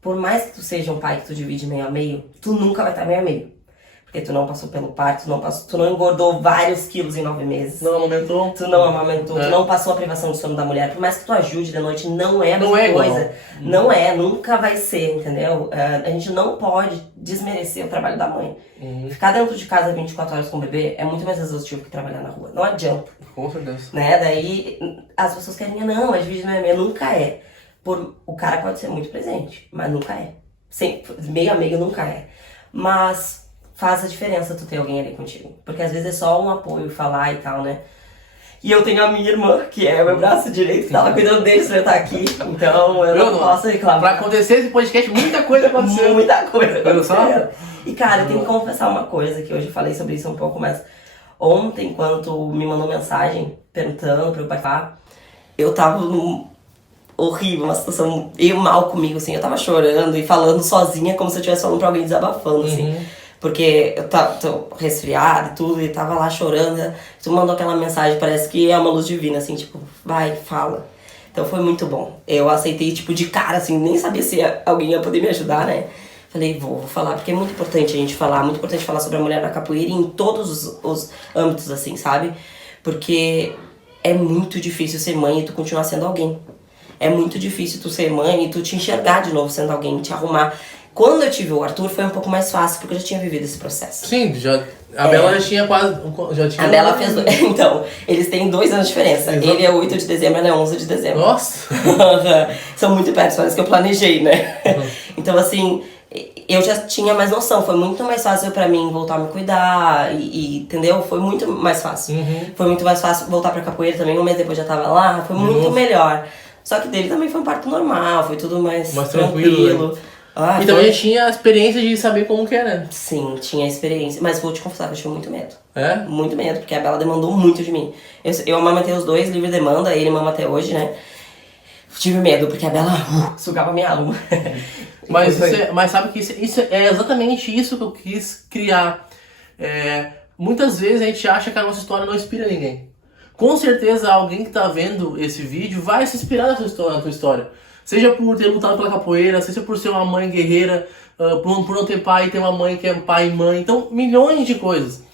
por mais que tu seja um pai que tu divide meio a meio, tu nunca vai estar meio a meio. Porque tu não passou pelo parto, tu não engordou vários quilos em 9 meses. Não amamentou. Tu não amamentou, tu não passou a privação de sono da mulher. Por mais que tu ajude de noite, não é a mesma coisa. Não nunca vai ser, entendeu? A gente não pode desmerecer o trabalho da mãe. Ficar dentro de casa 24 horas com o bebê é muito mais exaustivo que trabalhar na rua. Não adianta. Com certeza. Né? Daí as pessoas querem, não, a divide meio a meio. Nunca é. O cara pode ser muito presente, mas nunca é. Meio a meio nunca é. Mas faz a diferença tu ter alguém ali contigo. Porque às vezes é só um apoio, falar e tal, né? E eu tenho a minha irmã, que é o meu braço direito, que tava cuidando deles pra eu estar aqui. Então eu não posso reclamar. Pra acontecer esse podcast, muita coisa aconteceu. Muita coisa aconteceu. Só? E cara, eu tenho que confessar uma coisa, que hoje eu falei sobre isso um pouco, mas ontem, quando tu me mandou mensagem perguntando pra eu participar, eu tava horrível, uma situação eu mal comigo, assim. Eu tava chorando e falando sozinha, como se eu estivesse falando pra alguém desabafando, assim. Porque eu tô resfriada e tudo, e tava lá chorando. Tu mandou aquela mensagem, parece que é uma luz divina, assim, tipo, vai, fala. Então foi muito bom. Eu aceitei, tipo, de cara, assim, nem sabia se alguém ia poder me ajudar, né? Falei, vou falar, porque é muito importante a gente falar, muito importante falar sobre a mulher na capoeira em todos os âmbitos, assim, sabe? Porque é muito difícil ser mãe e tu continuar sendo alguém. É muito difícil tu ser mãe e tu te enxergar de novo sendo alguém, te arrumar. Quando eu tive o Arthur foi um pouco mais fácil, porque eu já tinha vivido esse processo. Sim, a Bela já tinha quase... Já tinha A Bela fez... Então, eles têm 2 anos de diferença. Exato. Ele é 8 de dezembro, ela é 11 de dezembro. Nossa! São muito perto, parece que eu planejei, né? Então, assim, eu já tinha mais noção. Foi muito mais fácil pra mim voltar a me cuidar, entendeu? Foi muito mais fácil. Foi muito mais fácil voltar pra capoeira também, um mês depois já tava lá. Foi muito melhor. Só que dele também foi um parto normal, foi tudo mais tranquilo. Né? Então já tinha a experiência de saber como que era. Sim, tinha experiência. Mas vou te confessar que eu tinha muito medo. É? Muito medo, porque a Bela demandou muito de mim. Eu amamentei os 2, livre demanda, ele mama até hoje, né? Tive medo, porque a Bela sugava minha alma. Mas sabe que isso é exatamente isso que eu quis criar. Muitas vezes a gente acha que a nossa história não inspira ninguém. Com certeza alguém que tá vendo esse vídeo vai se inspirar na tua história. Seja por ter lutado pela capoeira, seja por ser uma mãe guerreira, por não ter pai e ter uma mãe que é pai e mãe. Então, milhões de coisas.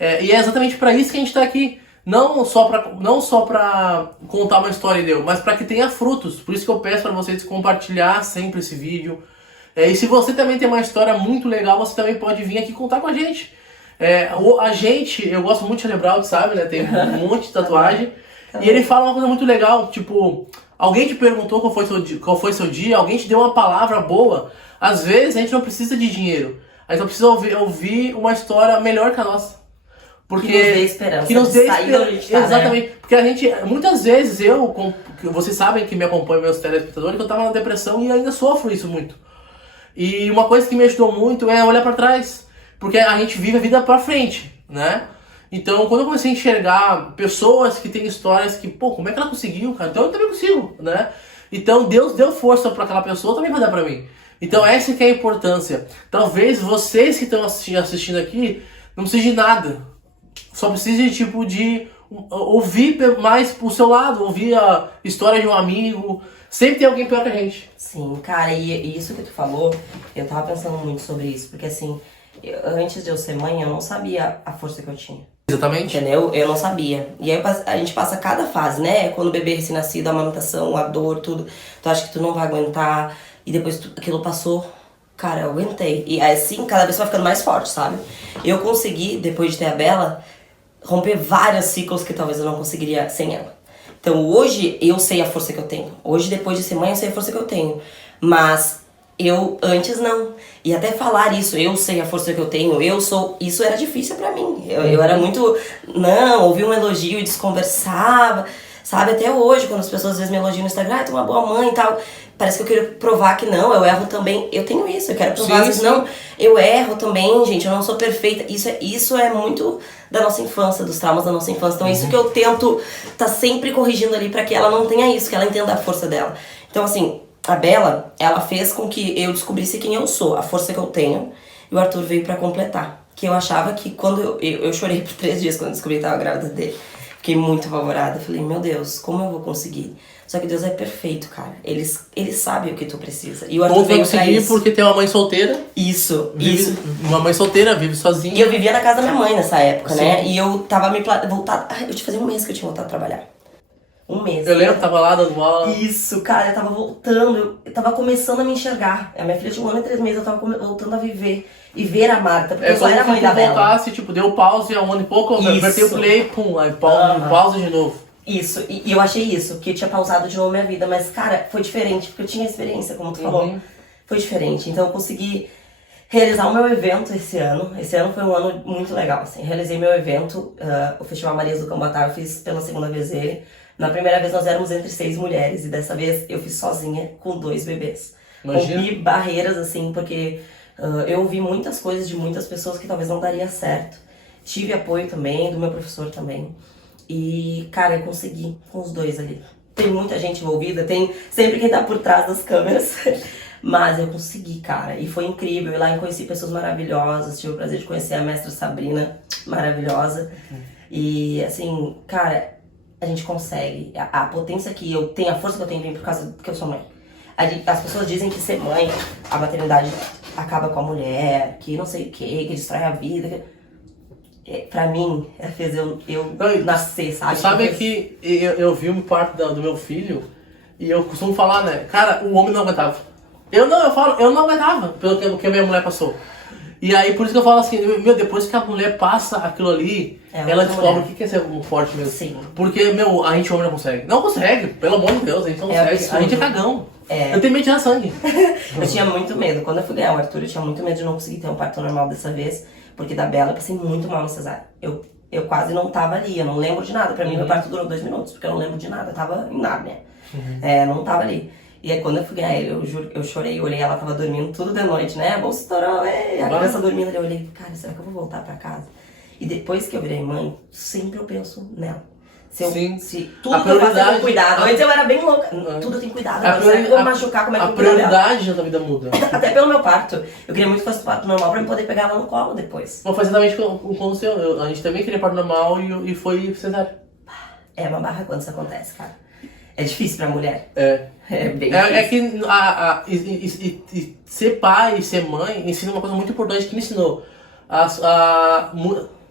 E é exatamente para isso que a gente tá aqui. Não só pra contar uma história, mas para que tenha frutos. Por isso que eu peço para vocês compartilhar sempre esse vídeo. E se você também tem uma história muito legal, você também pode vir aqui contar com a gente. Eu gosto muito de Charlie sabe, né? Tem um monte de tatuagem. E ele fala uma coisa muito legal, tipo, alguém te perguntou qual foi seu dia, alguém te deu uma palavra boa. Às vezes a gente não precisa de dinheiro, a gente só precisa ouvir uma história melhor que a nossa. Porque, que nos dê esperança. Que nos dê esperança. Exatamente. Né? Porque a gente, muitas vezes vocês sabem que me acompanham, meus telespectadores, que eu tava na depressão e ainda sofro isso muito. E uma coisa que me ajudou muito é olhar pra trás. Porque a gente vive a vida pra frente, né? Então, quando eu comecei a enxergar pessoas que têm histórias que, como é que ela conseguiu, cara? Então eu também consigo, né? Então Deus deu força pra aquela pessoa, também vai dar pra mim. Então essa que é a importância. Talvez vocês que estão assistindo aqui não precisem de nada. Só precisem de ouvir mais pro seu lado, ouvir a história de um amigo. Sempre tem alguém pior que a gente. Sim, cara, e isso que tu falou, eu tava pensando muito sobre isso. Porque assim, antes de eu ser mãe, eu não sabia a força que eu tinha. Exatamente. Entendeu? Eu não sabia. E aí a gente passa cada fase, né? Quando o bebê é recém-nascido, a amamentação, a dor, tudo. Tu acha que tu não vai aguentar. E depois aquilo passou. Cara, eu aguentei. E assim, cada vez vai ficando mais forte, sabe? Eu consegui, depois de ter a Bela, romper vários ciclos que talvez eu não conseguiria sem ela. Então hoje eu sei a força que eu tenho. Hoje, depois de ser mãe, eu sei a força que eu tenho. Mas eu antes não. E até falar isso, eu sei a força que eu tenho, isso era difícil pra mim. Eu era muito, ouvi um elogio e desconversava, sabe? Até hoje, quando as pessoas às vezes me elogiam no Instagram, tu é uma boa mãe e tal, parece que eu quero provar que não, eu erro também. Eu tenho isso, eu quero provar, às vezes não, eu erro também, gente, eu não sou perfeita. Isso é muito da nossa infância, dos traumas da nossa infância. Então isso que eu tento tá sempre corrigindo ali pra que ela não tenha isso, que ela entenda a força dela. Então assim, a Bela, ela fez com que eu descobrisse quem eu sou, a força que eu tenho. E o Arthur veio pra completar. Que eu achava que quando eu chorei por 3 dias quando eu descobri que tava grávida dele. Fiquei muito apavorada. Falei, meu Deus, como eu vou conseguir? Só que Deus é perfeito, cara. Ele sabe o que tu precisa. E o Arthur veio pra isso. Porque tem uma mãe solteira. Isso. Uma mãe solteira, vive sozinha. E eu vivia na casa da minha mãe nessa época, né? E eu tava voltado. Eu te fazia um mês que eu tinha voltado a trabalhar. Um mês. Eu lembro, tava lá dando aula. Isso, cara, eu tava voltando, eu tava começando a me enxergar. A minha filha tinha 1 ano e 3 meses, eu tava voltando a viver e ver a Marta, porque eu só era mãe da Bela. Voltasse, deu pause há 1 ano e pouco, eu apertei o play, pum, aí pausa de novo. Isso, e eu achei isso, que eu tinha pausado de novo minha vida, mas cara, foi diferente, porque eu tinha experiência, como tu falou. Foi diferente, então eu consegui realizar o meu evento esse ano. Esse ano foi um ano muito legal, assim. Realizei meu evento, o Festival Marias do Camboatá, eu fiz pela 2ª vez ele. Na primeira vez nós éramos entre 6 mulheres e dessa vez eu fiz sozinha com 2 bebês. Imagina. Rompi barreiras, assim, porque eu ouvi muitas coisas de muitas pessoas que talvez não daria certo. Tive apoio também, do meu professor também. E, cara, eu consegui com os 2 ali. tem muita gente envolvida, tem sempre quem tá por trás das câmeras. Mas eu consegui, cara, e foi incrível. E lá eu conheci pessoas maravilhosas, tive o prazer de conhecer a mestra Sabrina, maravilhosa. E assim, cara, a gente consegue. A potência que eu tenho, a força que eu tenho vem por causa que eu sou mãe. As pessoas dizem que ser mãe, a maternidade acaba com a mulher, que não sei o que destrói a vida. Pra mim, fez eu nascer, sabe? Sabe que eu vi um parto do meu filho e eu costumo falar, né? Cara, o homem não aguentava. Eu não aguentava pelo que a minha mulher passou. E aí, por isso que eu falo assim, meu, depois que a mulher passa aquilo ali, ela descobre o que é ser forte mesmo. Sim. Porque, meu, a gente homem não consegue. Não consegue, pelo amor de Deus, a gente não consegue. Absurdo. A gente é cagão. Eu tenho medo de tirar sangue. Eu tinha muito medo. Quando eu fui ganhar o Arthur, eu tinha muito medo de não conseguir ter um parto normal dessa vez. Porque da Bela eu passei muito mal no cesárea. Eu quase não tava ali, eu não lembro de nada. Pra mim, meu parto durou 2 minutos, porque eu não lembro de nada. Eu tava em nada, né? Não tava ali. E aí quando eu fui ganhar ele, eu juro, eu chorei, eu olhei, ela tava dormindo tudo de noite, né? A bolsa estourou, a criança dormindo, eu olhei, cara, será que eu vou voltar pra casa? E depois que eu virei mãe, sempre eu penso nela. Se tudo que eu faço é com cuidado. Antes eu era bem louca. Tudo tem cuidado. Agora, será que eu vou machucar? Como é que eu vou cuidar dela? A prioridade da vida muda. Até pelo meu parto. Eu queria muito que fosse parto normal pra eu poder pegar ela no colo depois. Bom, foi exatamente com o seu. A gente também queria parto normal e foi cesárea. É uma barra quando isso acontece, cara. É difícil pra mulher. É bem difícil. Que ser pai e ser mãe ensina uma coisa muito importante que me ensinou.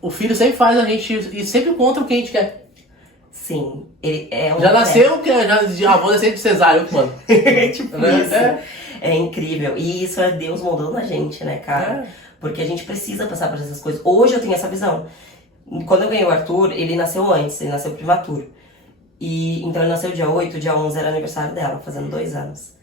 O filho sempre faz a gente ir sempre contra o que a gente quer. Sim, ele é um... Já nasceu, vou nascer de cesárea, mano. Tipo isso. É incrível. E isso é Deus moldando a gente, né, cara? Porque a gente precisa passar por essas coisas. Hoje eu tenho essa visão. Quando eu ganhei o Arthur, ele nasceu antes, ele nasceu prematuro. Então ele nasceu dia 8, dia 11 era aniversário dela, fazendo 2 anos.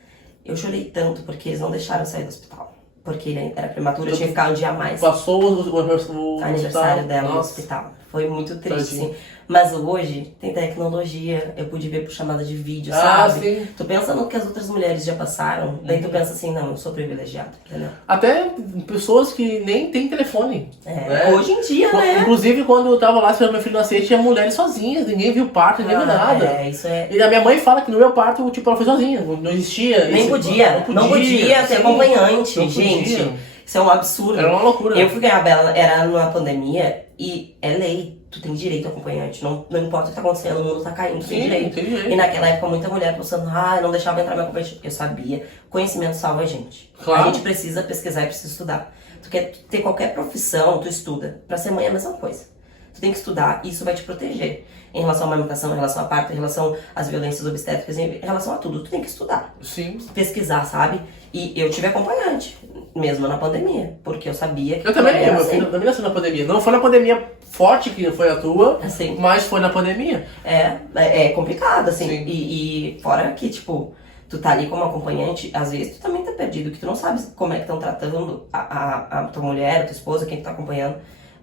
Eu chorei tanto porque eles não deixaram eu sair do hospital. Porque ele era prematuro, eu tinha que ficar um dia a mais. Passou o aniversário dela no hospital. Foi muito triste, sim. Mas hoje tem tecnologia, eu pude ver por chamada de vídeo, sabe? Sim. Tu pensa no que as outras mulheres já passaram, daí tu pensa assim, não, eu sou privilegiada, entendeu? Até pessoas que nem têm telefone. Né? Hoje em dia, né? Inclusive, quando eu tava lá esperando meu filho nascer, tinha mulheres sozinhas, ninguém viu parto, ninguém viu nada. Isso é... E a minha mãe fala que no meu parto, tipo, ela foi sozinha, não existia. Nem podia, não podia ter acompanhante, não gente. Podia. Isso é um absurdo. Era uma loucura. Eu fui ganhar a Bela, era numa pandemia, e é lei. Tu tem direito ao acompanhante. Não importa o que tá acontecendo, o mundo tá caindo, tu tem direito. E naquela época, muita mulher pensando, não deixava entrar meu acompanhante. Eu sabia, conhecimento salva a gente. Claro. A gente precisa pesquisar e precisa estudar. Tu quer ter qualquer profissão, tu estuda. Pra ser mãe é a mesma coisa. Tu tem que estudar e isso vai te proteger. Em relação à amamentação, em relação a parto, em relação às violências obstétricas, em relação a tudo. Tu tem que estudar. Sim. Pesquisar, sabe? E eu tive acompanhante, mesmo na pandemia, porque eu sabia que... Eu também, meu filho também nasceu na pandemia. Não foi na pandemia forte que foi a tua, mas foi na pandemia. É complicado, assim. Sim. E fora que, tipo, tu tá ali como acompanhante, às vezes tu também tá perdido, que tu não sabe como é que estão tratando a tua mulher, a tua esposa, quem tu tá acompanhando.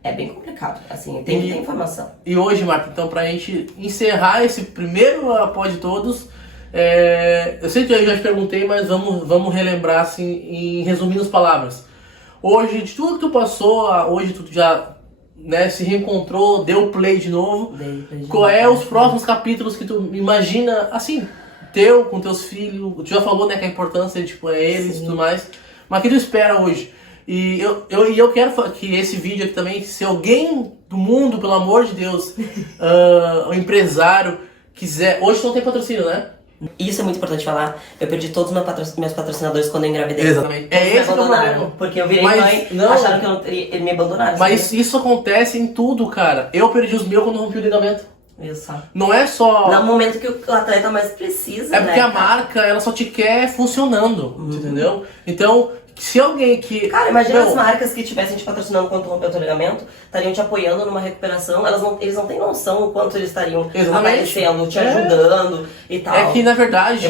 É bem complicado, assim, tem que ter informação. E hoje, Marta, então, pra gente encerrar esse primeiro Pod de Todos, eu sei que eu já te perguntei, mas vamos relembrar, assim, em resumindo as palavras. Hoje, de tudo que tu passou, hoje tu já se reencontrou, deu play de novo. Qual é os próximos capítulos que tu imagina, assim, com teus filhos? Tu já falou, né, que a importância tipo, é eles e tudo mais. Mas o que tu espera hoje? E eu quero que esse vídeo aqui também, se alguém do mundo, pelo amor de Deus, um empresário quiser... Hoje tu não tem patrocínio, né? Isso é muito importante falar. Eu perdi todos meus patrocinadores quando eu engravidei. Exatamente. Esse me abandonaram, porque eu virei mãe, acharam que eu não teria... Eles me abandonaram. Mas isso acontece em tudo, cara. Eu perdi os meus quando rompi o ligamento. Isso. Não é só... No momento que o atleta mais precisa, porque a marca, ela só te quer funcionando, entendeu? Então... Se alguém que... Cara, imagina as marcas que estivessem te patrocinando quando rompeu o teu ligamento, estariam te apoiando numa recuperação, eles não têm noção o quanto eles estariam aparecendo, te ajudando e tal. É que, na verdade,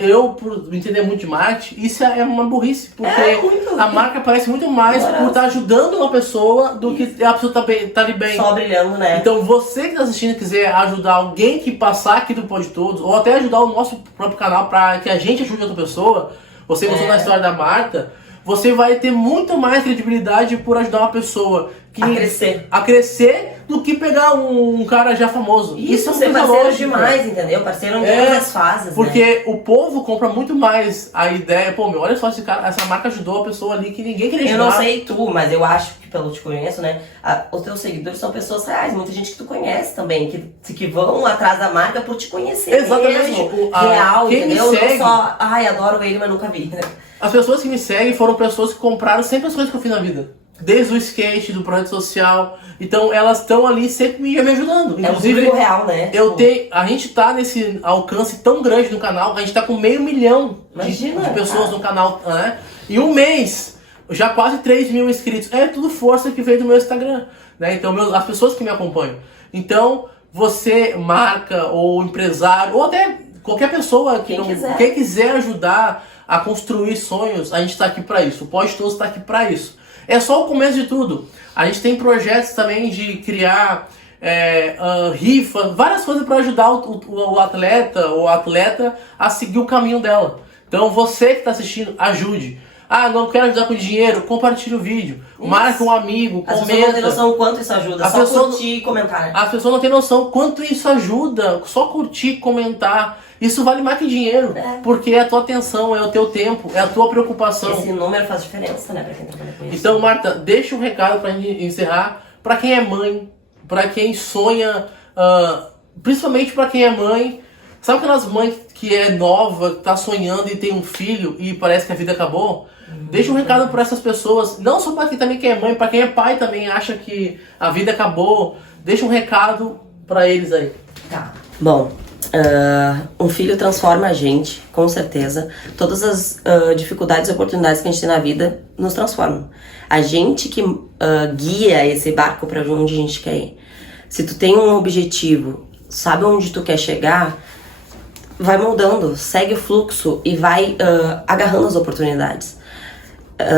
eu por entender muito de marketing, isso é uma burrice, porque a marca aparece muito mais por estar ajudando uma pessoa do que a pessoa tá ali bem. Só brilhando, né? Então, você que tá assistindo e quiser ajudar alguém que passar aqui do Pod Todos, ou até ajudar o nosso próprio canal para que a gente ajude outra pessoa... Você gostou da história da Marta, você vai ter muito mais credibilidade por ajudar uma pessoa a crescer do que pegar um cara já famoso. Isso, não ser fica parceiro lógico. demais, entendeu? Parceiro em todas as fases, porque o povo compra muito mais a ideia, pô, meu, olha só, essa marca ajudou a pessoa ali que ninguém queria ajudar. Eu não sei tu, mas eu acho que pelo te conheço, né? Os teus seguidores são pessoas reais, muita gente que tu conhece também, que vão atrás da marca por te conhecer. Exatamente. Mesmo, real, quem entendeu? me segue, não só, ai, adoro ele, mas nunca vi, né? As pessoas que me seguem foram pessoas que compraram sempre as coisas que eu fiz na vida. Desde o skate, do projeto social. Então elas estão ali sempre me ajudando. Inclusive, é um público real, né? A gente tá nesse alcance tão grande no canal, a gente tá com 500 mil de pessoas no canal, né? Em um mês, já quase 3 mil inscritos. É tudo força que veio do meu Instagram, né? Então as pessoas que me acompanham. Então, você, marca, ou empresário, ou até qualquer pessoa quem quiser ajudar a construir sonhos, a gente tá aqui pra isso. O Pode Todos tá aqui pra isso. É só o começo de tudo. A gente tem projetos também de criar rifa, várias coisas para ajudar o atleta ou a atleta a seguir o caminho dela. Então você que está assistindo, ajude. Ah, não quero ajudar com dinheiro, compartilhe o vídeo. Isso. Marca um amigo, comenta. As pessoas não têm noção o quanto isso ajuda, só curtir e comentar, né? As pessoas não têm noção quanto isso ajuda, só curtir, comentar. Isso vale mais que dinheiro, porque é a tua atenção, é o teu tempo, é a tua preocupação. Esse número faz diferença, né, pra quem trabalha com isso. Então, Marta, deixa um recado pra gente encerrar, pra quem é mãe, pra quem sonha, principalmente pra quem é mãe. Sabe aquelas mães que é nova, que tá sonhando e tem um filho e parece que a vida acabou? Deixa um recado para essas pessoas, não só para quem também que é mãe, para quem é pai também acha que a vida acabou. Deixa um recado para eles aí. Tá. Bom, um filho transforma a gente, com certeza. Todas as dificuldades e oportunidades que a gente tem na vida nos transformam. A gente que guia esse barco para onde a gente quer ir. Se tu tem um objetivo, sabe onde tu quer chegar, vai moldando, segue o fluxo e vai agarrando as oportunidades.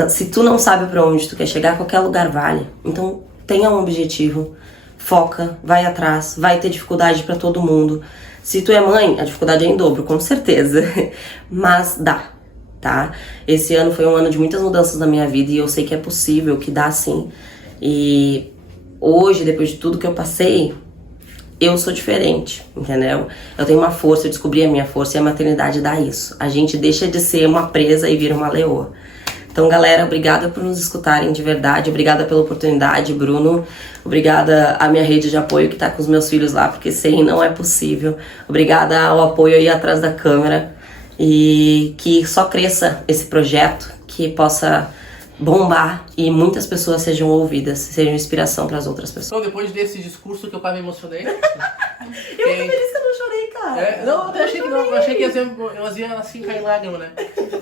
Se tu não sabe para onde tu quer chegar, qualquer lugar vale. Então tenha um objetivo, foca, vai atrás, vai ter dificuldade para todo mundo. Se tu é mãe, a dificuldade é em dobro, com certeza. Mas dá, tá? Esse ano foi um ano de muitas mudanças na minha vida e eu sei que é possível, que dá sim. E hoje, depois de tudo que eu passei, eu sou diferente, entendeu? Eu tenho uma força, eu descobri a minha força e a maternidade dá isso. A gente deixa de ser uma presa e vira uma leoa. Então, galera, obrigada por nos escutarem de verdade. Obrigada pela oportunidade, Bruno. Obrigada à minha rede de apoio que tá com os meus filhos lá, porque sem não é possível. Obrigada ao apoio aí atrás da câmera. E que só cresça esse projeto, que possa bombar e muitas pessoas sejam ouvidas, sejam inspiração para as outras pessoas. Então, depois desse discurso que eu quase me emocionei. Eu tô feliz que eu não chorei, cara. Não, eu achei que não. Eu achei que ia assim cair lágrima, né?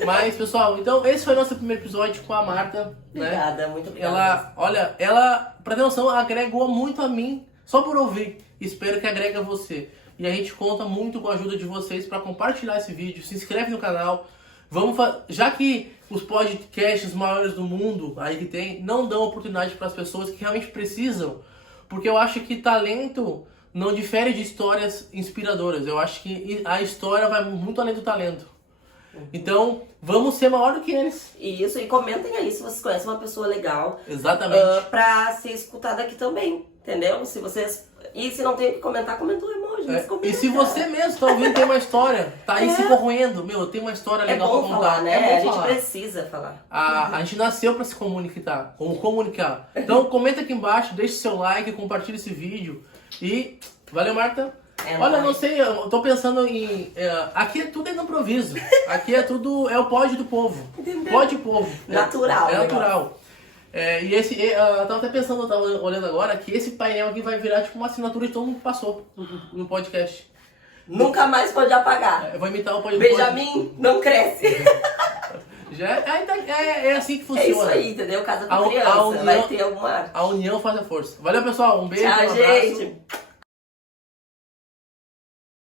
Mas, pessoal, então esse foi o nosso primeiro episódio com a Marta. Obrigada, muito obrigada. Ela, pra ter noção, agregou muito a mim só por ouvir. Espero que agregue a você. E a gente conta muito com a ajuda de vocês para compartilhar esse vídeo. Se inscreve no canal. Já que os podcasts maiores do mundo aí que tem não dão oportunidade para as pessoas que realmente precisam, porque eu acho que talento não difere de histórias inspiradoras. Eu acho que a história vai muito além do talento. Então, vamos ser maior do que eles. Isso, e comentem aí se vocês conhecem uma pessoa legal. Exatamente. Pra ser escutada aqui também, entendeu? Se vocês... E se não tem o que comentar, comenta um emoji. E se você mesmo tá ouvindo, tem uma história, tá aí se corroendo, tem uma história legal pra contar. Falar, né? A gente precisa falar. A gente nasceu pra se comunicar. Então comenta aqui embaixo, deixe seu like, compartilhe esse vídeo. E valeu, Marta. Olha, eu não sei, eu tô pensando em... aqui tudo é no improviso. Aqui é tudo, é o pod do povo. Entendeu? Pod povo. Natural. É natural. E esse, eu tava até pensando, eu tava olhando agora, que esse painel aqui vai virar tipo uma assinatura de todo mundo que passou no podcast. Nunca mais pode apagar. Eu vou imitar o podcast. Benjamin, não cresce. É assim que funciona. É isso aí, entendeu? Casa com criança, vai ter alguma arte. A união faz a força. Valeu, pessoal. Um beijo. Tchau, gente.